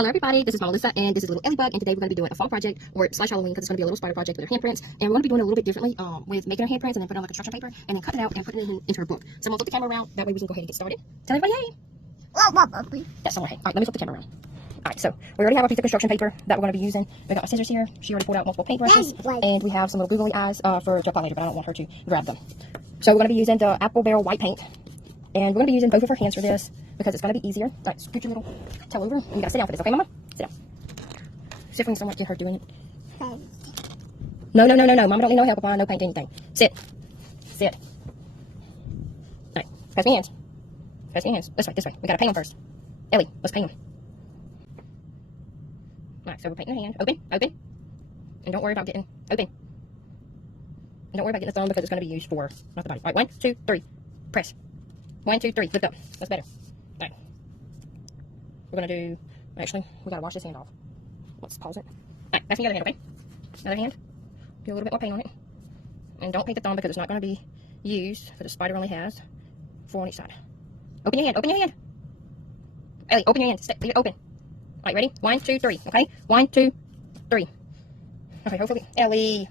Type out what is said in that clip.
Hello everybody, this is Mama Lisa and this is little Ellie Bug, and today we're going to be doing a fall project or slash Halloween because it's going to be a little spider project with her handprints, and we're going to be doing it a little bit differently with making her handprints and then putting on like construction paper and then cut it out and put it into her book. So I'm going to flip the camera around, that way we can go ahead and get started. Tell everybody hey! That's somewhere hey. Alright, let me flip the camera around. Alright, so we already have a piece of construction paper that we're going to be using. We got my scissors here, she already pulled out multiple paintbrushes, and we have some little googly eyes for Jeff later, but I don't want her to grab them. So we're going to be using the apple barrel white paint, and we're going to be using both of her hands for this because it's going to be easier. Like, scoot your little tail over, and you got to sit down for this, okay, Mama? Sit down. See if we can somewhat get her doing it. No. Mama don't need no help upon no paint anything. Sit. Sit. Alright, pass me your hands. Pass me your hands. This way. We got to paint them first. Ellie, let's paint them. Alright, so we're painting her hand. Open. And don't worry about getting open. And don't worry about getting the thumb because it's going to be used for not the body. Alright, 1, 2, 3. Press. 1, 2, 3. Lift up. That's better. Alright. We're going to do... Actually, we got to wash this hand off. Let's pause it. Alright, pass me the other hand, okay? Other hand. Do a little bit more paint on it. And don't paint the thumb because it's not going to be used, because the spider only has 4 on each side. Open your hand. Open your hand. Ellie, open your hand. Leave it open. Alright, ready? 1, 2, 3. Okay? 1, 2, 3. Okay, hopefully... Ellie...